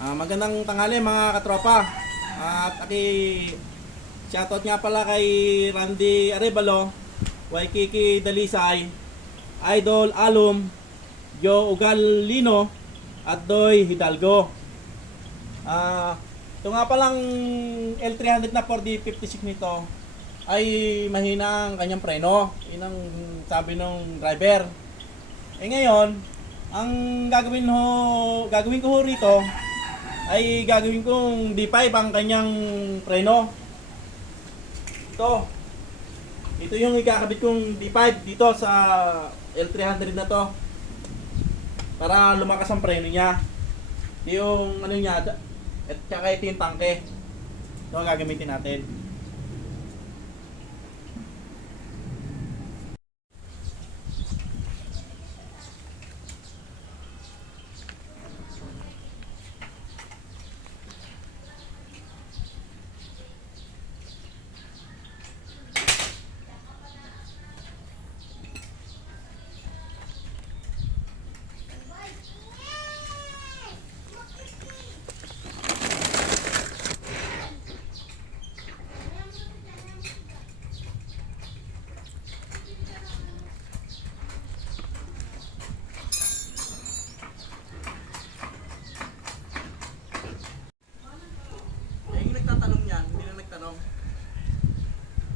Magandang tanghali mga katropa. At shoutout nga pala kay Randy Arevalo, Waikiki Dalisay, Idol Alum, Joe Ugalino, at Doy Hidalgo. Ito nga palang L300 na 4D56 nito ay mahina ang kanyang preno. Yun ang sabi ng driver. Ngayon, ang gagawin ko ho rito ay gagawin kong D5 ang kanyang preno. Ito yung ikakabit kong D5 dito sa L300 na to para lumakas ang preno niya. Yung ano niya, at saka ito yung tangke. Ito ang gagamitin natin.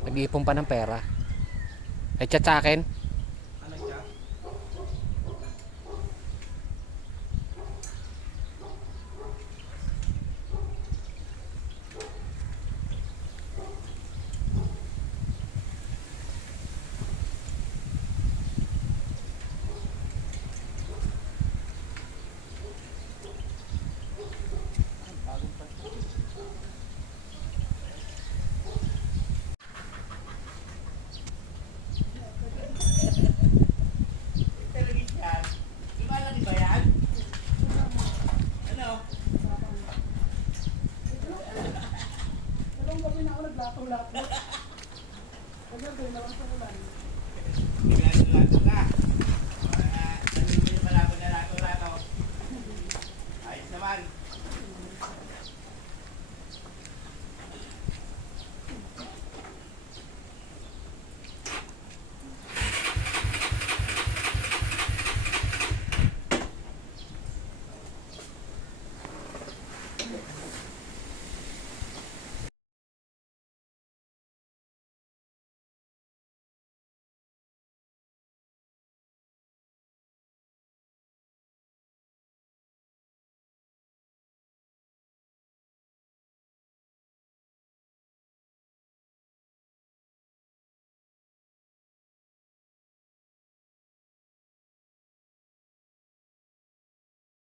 Nag-iipon pa ng pera. Ay, chat sa akin. Ano siya? Dalawang gabi na ako naglato-lato. Kagabi, nalang sa ulan.